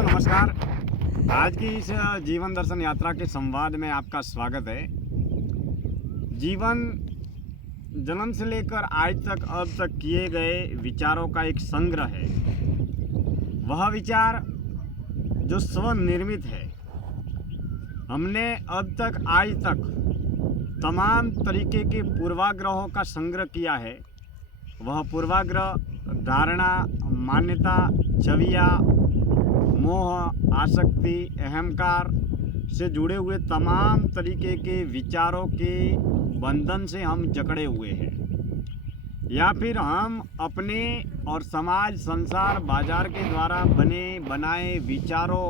दोस्तों नमस्कार। आज की इस जीवन दर्शन यात्रा के संवाद में आपका स्वागत है। जीवन जन्म से लेकर आज तक अब तक किए गए विचारों का एक संग्रह है। वह विचार जो स्वनिर्मित है। हमने अब तक आज तक तमाम तरीके के पूर्वाग्रहों का संग्रह किया है। वह पूर्वाग्रह धारणा, मान्यता, छवियाँ, मोह, आसक्ति, अहंकार से जुड़े हुए तमाम तरीके के विचारों के बंधन से हम जकड़े हुए हैं, या फिर हम अपने और समाज, संसार, बाजार के द्वारा बने बनाए विचारों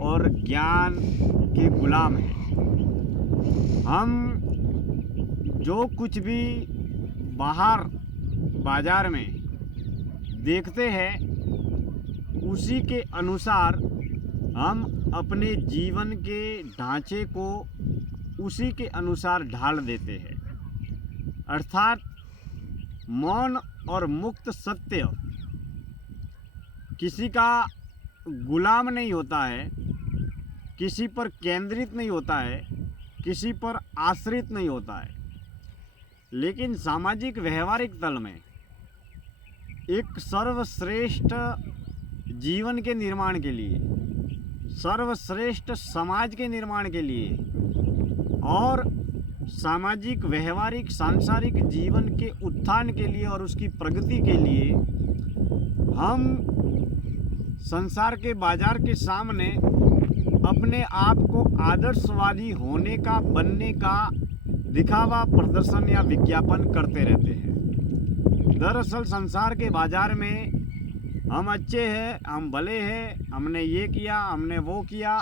और ज्ञान के गुलाम हैं। हम जो कुछ भी बाहर बाजार में देखते हैं उसी के अनुसार हम अपने जीवन के ढांचे को उसी के अनुसार ढाल देते हैं। अर्थात मौन और मुक्त सत्य किसी का गुलाम नहीं होता है, किसी पर केंद्रित नहीं होता है, किसी पर आश्रित नहीं होता है। लेकिन सामाजिक व्यवहारिक तल में एक सर्वश्रेष्ठ जीवन के निर्माण के लिए, सर्वश्रेष्ठ समाज के निर्माण के लिए और सामाजिक व्यवहारिक सांसारिक जीवन के उत्थान के लिए और उसकी प्रगति के लिए हम संसार के बाजार के सामने अपने आप को आदर्शवादी होने का, बनने का दिखावा, प्रदर्शन या विज्ञापन करते रहते हैं। दरअसल संसार के बाजार में हम अच्छे हैं, हम भले हैं, हमने ये किया, हमने वो किया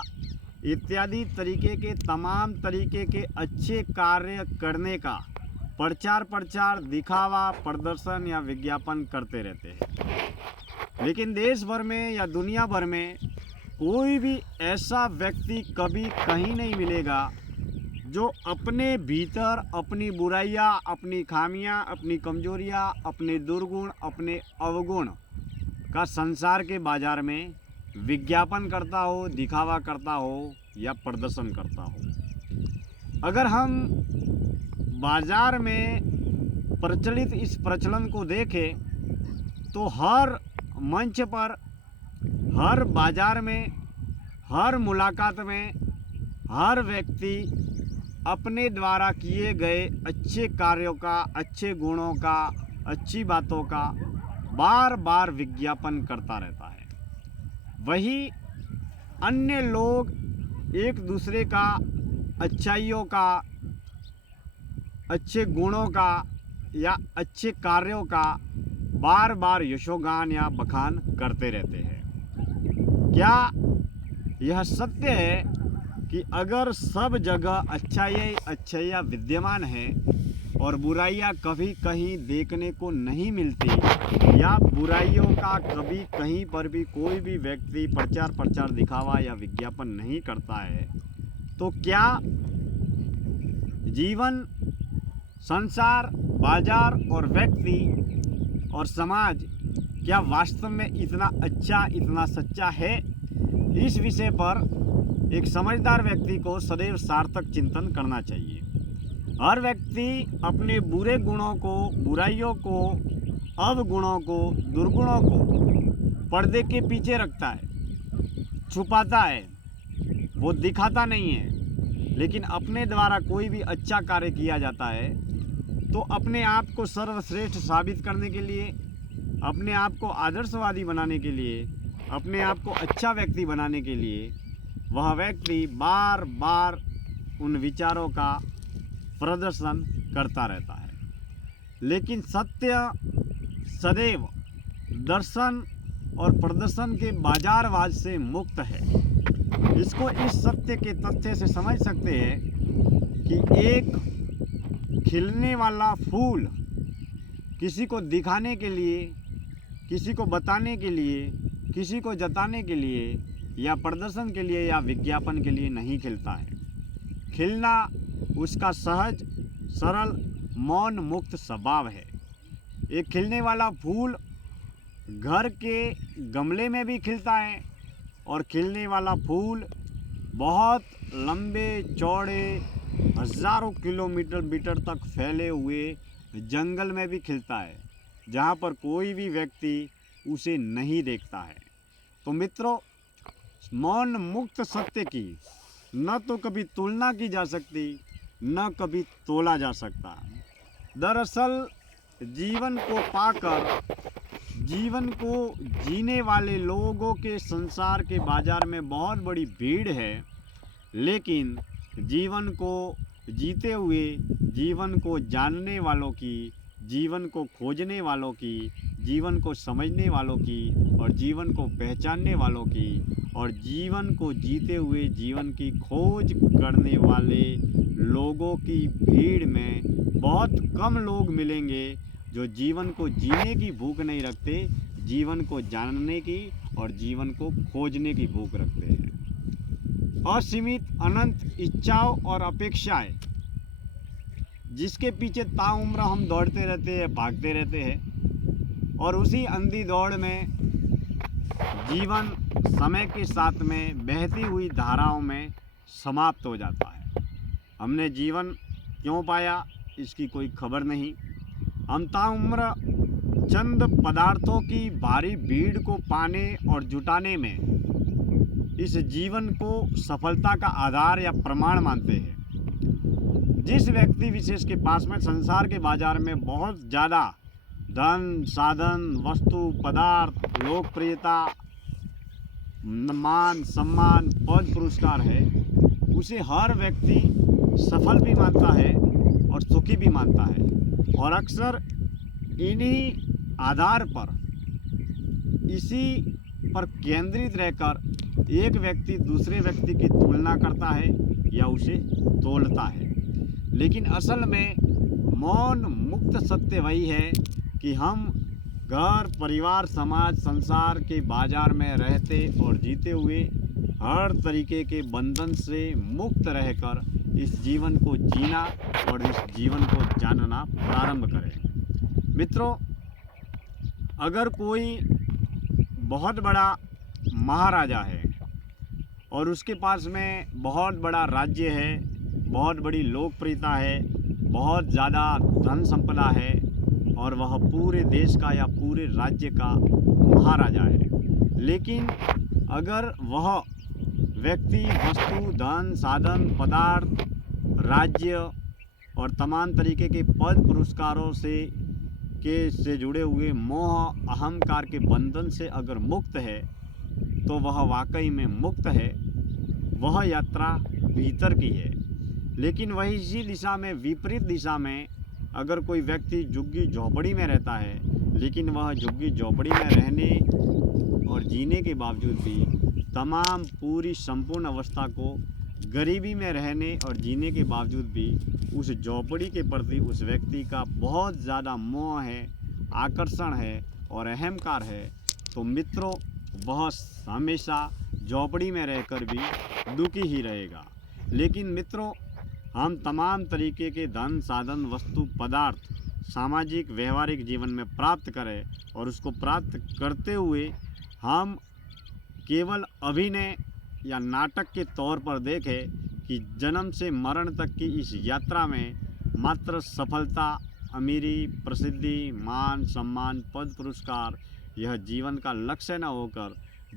इत्यादि तरीके के तमाम तरीके के अच्छे कार्य करने का प्रचार, दिखावा, प्रदर्शन या विज्ञापन करते रहते हैं। लेकिन देश भर में या दुनिया भर में कोई भी ऐसा व्यक्ति कभी कहीं नहीं मिलेगा जो अपने भीतर अपनी बुराइयां, अपनी खामियां, अपनी कमजोरियां, अपने दुर्गुण, अपने अवगुण का संसार के बाजार में विज्ञापन करता हो, दिखावा करता हो या प्रदर्शन करता हो। अगर हम बाजार में प्रचलित इस प्रचलन को देखें तो हर मंच पर, हर बाजार में, हर मुलाकात में हर व्यक्ति अपने द्वारा किए गए अच्छे कार्यों का, अच्छे गुणों का, अच्छी बातों का बार बार विज्ञापन करता रहता है। वही अन्य लोग एक दूसरे का अच्छाइयों का, अच्छे गुणों का या अच्छे कार्यों का बार बार यशोगान या बखान करते रहते हैं। क्या यह सत्य है कि अगर सब जगह अच्छाइयाँ विद्यमान है और बुराइयाँ कभी कहीं देखने को नहीं मिलती, या बुराइयों का कभी कहीं पर भी कोई भी व्यक्ति प्रचार दिखावा या विज्ञापन नहीं करता है, तो क्या जीवन, संसार, बाजार और व्यक्ति और समाज क्या वास्तव में इतना अच्छा, इतना सच्चा है? इस विषय पर एक समझदार व्यक्ति को सदैव सार्थक चिंतन करना चाहिए। हर व्यक्ति अपने बुरे गुणों को, बुराइयों को, अवगुणों को, दुर्गुणों को पर्दे के पीछे रखता है, छुपाता है, वो दिखाता नहीं है। लेकिन अपने द्वारा कोई भी अच्छा कार्य किया जाता है तो अपने आप को सर्वश्रेष्ठ साबित करने के लिए, अपने आप को आदर्शवादी बनाने के लिए, अपने आप को अच्छा व्यक्ति बनाने के लिए वह व्यक्ति बार बार उन विचारों का प्रदर्शन करता रहता है। लेकिन सत्य सदैव दर्शन और प्रदर्शन के बाजारवाद से मुक्त है। इसको इस सत्य के तथ्य से समझ सकते हैं कि एक खिलने वाला फूल किसी को दिखाने के लिए, किसी को बताने के लिए, किसी को जताने के लिए या प्रदर्शन के लिए या विज्ञापन के लिए नहीं खिलता है। खिलना उसका सहज, सरल, मौन, मुक्त स्वभाव है। एक खिलने वाला फूल घर के गमले में भी खिलता है और खिलने वाला फूल बहुत लंबे चौड़े हज़ारों किलोमीटर तक फैले हुए जंगल में भी खिलता है, जहाँ पर कोई भी व्यक्ति उसे नहीं देखता है। तो मित्रों, मौन मुक्त सत्य की न तो कभी तुलना की जा सकती, न कभी तोला जा सकता। दरअसल जीवन को पाकर जीवन को जीने वाले लोगों के संसार के बाजार में बहुत बड़ी भीड़ है, लेकिन जीवन को जीते हुए, जीवन को जानने वालों की, जीवन को खोजने वालों की, जीवन को समझने वालों की और जीवन को पहचानने वालों की और जीवन को जीते हुए जीवन की खोज करने वाले लोगों की भीड़ में बहुत कम लोग मिलेंगे जो जीवन को जीने की भूख नहीं रखते, जीवन को जानने की और जीवन को खोजने की भूख रखते हैं। असीमित अनंत इच्छाओं और अपेक्षाएं जिसके पीछे ताउम्र हम दौड़ते रहते हैं, भागते रहते हैं और उसी अंधी दौड़ में जीवन समय के साथ में बहती हुई धाराओं में समाप्त हो जाता है। हमने जीवन क्यों पाया इसकी कोई खबर नहीं। हम ताउम्र चंद पदार्थों की भारी भीड़ को पाने और जुटाने में इस जीवन को सफलता का आधार या प्रमाण मानते हैं। जिस व्यक्ति विशेष के पास में संसार के बाजार में बहुत ज़्यादा धन, साधन, वस्तु, पदार्थ, लोकप्रियता, मान, सम्मान, पद, पुरस्कार है, उसे हर व्यक्ति सफल भी मानता है और सुखी भी मानता है। और अक्सर इन्हीं आधार पर, इसी पर केंद्रित रहकर एक व्यक्ति दूसरे व्यक्ति की तुलना करता है या उसे तोलता है। लेकिन असल में मौन मुक्त सत्य वही है कि हम घर, परिवार, समाज, संसार के बाजार में रहते और जीते हुए हर तरीके के बंधन से मुक्त रहकर इस जीवन को जीना और इस जीवन को जानना प्रारंभ करें। मित्रों, अगर कोई बहुत बड़ा महाराजा है और उसके पास में बहुत बड़ा राज्य है, बहुत बड़ी लोकप्रियता है, बहुत ज़्यादा धन संपदा है और वह पूरे देश का या पूरे राज्य का महाराजा है, लेकिन अगर वह व्यक्ति वस्तु, धन, साधन, पदार्थ, राज्य और तमाम तरीके के पद पुरस्कारों से जुड़े हुए मोह अहंकार के बंधन से अगर मुक्त है तो वह वाकई में मुक्त है। वह यात्रा भीतर की है। लेकिन वही इसी दिशा में, विपरीत दिशा में अगर कोई व्यक्ति झुग्गी झोपड़ी में रहता है, लेकिन वह झुग्गी झोपड़ी में रहने और जीने के बावजूद भी तमाम पूरी संपूर्ण अवस्था को गरीबी में रहने और जीने के बावजूद भी उस झोपड़ी के प्रति उस व्यक्ति का बहुत ज़्यादा मोह है, आकर्षण है और अहंकार है, तो मित्रों वह हमेशा झोपड़ी में रहकर भी दुखी ही रहेगा। लेकिन मित्रों, हम तमाम तरीके के धन, साधन, वस्तु, पदार्थ सामाजिक व्यवहारिक जीवन में प्राप्त करें और उसको प्राप्त करते हुए हम केवल अभिनय या नाटक के तौर पर देखें कि जन्म से मरण तक की इस यात्रा में मात्र सफलता, अमीरी, प्रसिद्धि, मान, सम्मान, पद, पुरस्कार यह जीवन का लक्ष्य न होकर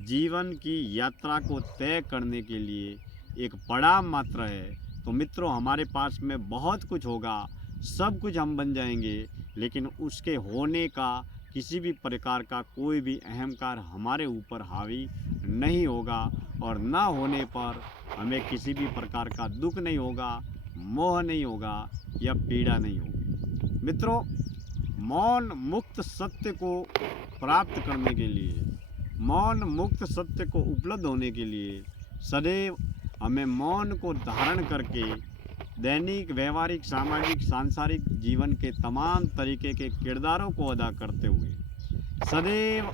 जीवन की यात्रा को तय करने के लिए एक पड़ाव मात्र है। तो मित्रों, हमारे पास में बहुत कुछ होगा, सब कुछ हम बन जाएंगे, लेकिन उसके होने का किसी भी प्रकार का कोई भी अहंकार हमारे ऊपर हावी नहीं होगा और ना होने पर हमें किसी भी प्रकार का दुख नहीं होगा, मोह नहीं होगा या पीड़ा नहीं होगी। मित्रों, मौन मुक्त सत्य को प्राप्त करने के लिए, मौन मुक्त सत्य को उपलब्ध होने के लिए सदैव हमें मौन को धारण करके दैनिक, व्यवहारिक, सामाजिक, सांसारिक जीवन के तमाम तरीके के किरदारों को अदा करते हुए सदैव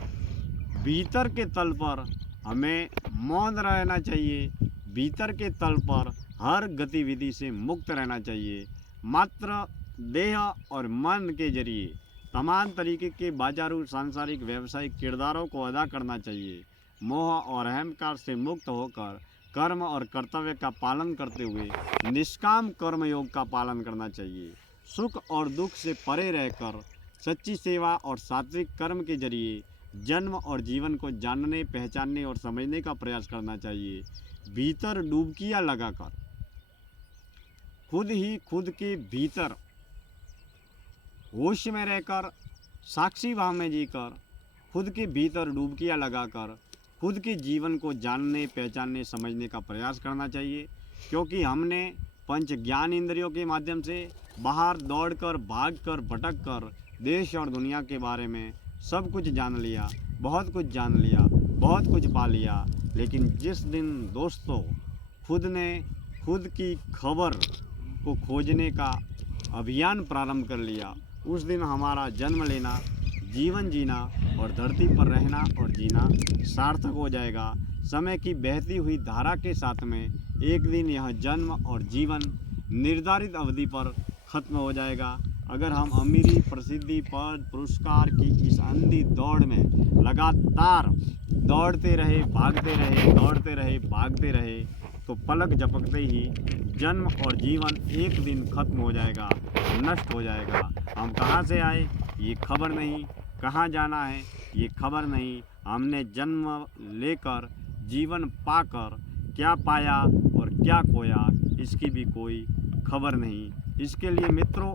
भीतर के तल पर हमें मौन रहना चाहिए, भीतर के तल पर हर गतिविधि से मुक्त रहना चाहिए। मात्र देह और मन के जरिए तमाम तरीके के बाजारू, सांसारिक, व्यवसायिक किरदारों को अदा करना चाहिए। मोह और अहंकार से मुक्त होकर कर्म और कर्तव्य का पालन करते हुए निष्काम कर्म योग का पालन करना चाहिए। सुख और दुख से परे रहकर सच्ची सेवा और सात्विक कर्म के जरिए जन्म और जीवन को जानने, पहचानने और समझने का प्रयास करना चाहिए। भीतर डुबकियां लगाकर खुद ही खुद के भीतर होश में रहकर, साक्षी भाव में जीकर, खुद के भीतर डुबकियां लगाकर खुद के जीवन को जानने, पहचानने, समझने का प्रयास करना चाहिए। क्योंकि हमने पंच ज्ञान इंद्रियों के माध्यम से बाहर दौड़कर, भागकर, भटककर देश और दुनिया के बारे में सब कुछ जान लिया, बहुत कुछ जान लिया, बहुत कुछ पा लिया। लेकिन जिस दिन दोस्तों खुद ने खुद की खबर को खोजने का अभियान प्रारंभ कर लिया, उस दिन हमारा जन्म लेना, जीवन जीना और धरती पर रहना और जीना सार्थक हो जाएगा। समय की बहती हुई धारा के साथ में एक दिन यह जन्म और जीवन निर्धारित अवधि पर खत्म हो जाएगा। अगर हम अमीरी, प्रसिद्धि, पद, पुरस्कार की इस अंधी दौड़ में लगातार दौड़ते रहे, भागते रहे, दौड़ते रहे, भागते रहे, तो पलक झपकते ही जन्म और जीवन एक दिन खत्म हो जाएगा, नष्ट हो जाएगा। हम कहाँ से आए ये खबर नहीं, कहाँ जाना है ये खबर नहीं। हमने जन्म लेकर, जीवन पाकर क्या पाया और क्या खोया इसकी भी कोई खबर नहीं। इसके लिए मित्रों,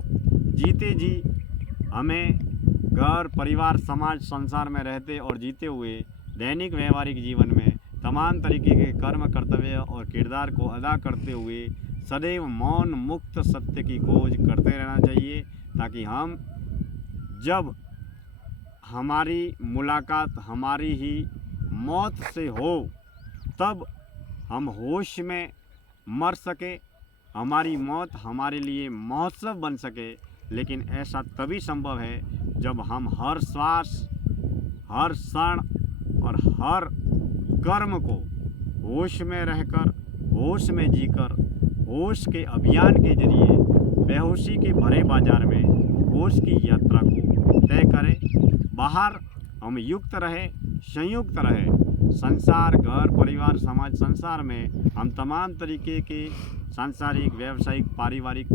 जीते जी हमें घर, परिवार, समाज, संसार में रहते और जीते हुए दैनिक व्यवहारिक जीवन में तमाम तरीके के कर्म, कर्तव्य और किरदार को अदा करते हुए सदैव मौन मुक्त सत्य की खोज करते रहना चाहिए, ताकि हम जब हमारी मुलाकात हमारी ही मौत से हो तब हम होश में मर सके, हमारी मौत हमारे लिए महोत्सव बन सके। लेकिन ऐसा तभी संभव है जब हम हर श्वास, हर क्षण और हर कर्म को होश में रहकर, होश में जीकर, होश के अभियान के जरिए बेहोशी के भरे बाजार में होश की यात्रा को तय करें। बाहर हम युक्त रहे, संयुक्त रहे, संसार, घर, परिवार, समाज, संसार में हम तमाम तरीके के सांसारिक, व्यावसायिक, पारिवारिक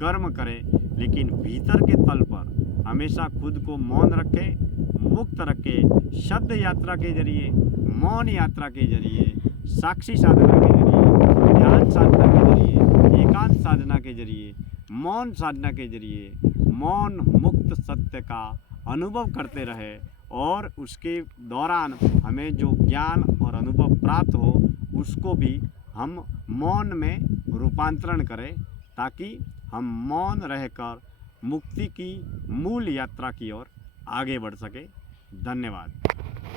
कर्म करें, लेकिन भीतर के तल पर हमेशा खुद को मौन रखें, मुक्त रखें। शब्द यात्रा के जरिए, मौन यात्रा के जरिए, साक्षी साधना के जरिए, ध्यान साधना के जरिए, एकांत साधना के जरिए, मौन साधना के जरिए मौन मुक्त सत्य का अनुभव करते रहे और उसके दौरान हमें जो ज्ञान और अनुभव प्राप्त हो उसको भी हम मौन में रूपांतरण करें, ताकि हम मौन रहकर मुक्ति की मूल यात्रा की ओर आगे बढ़ सके। धन्यवाद।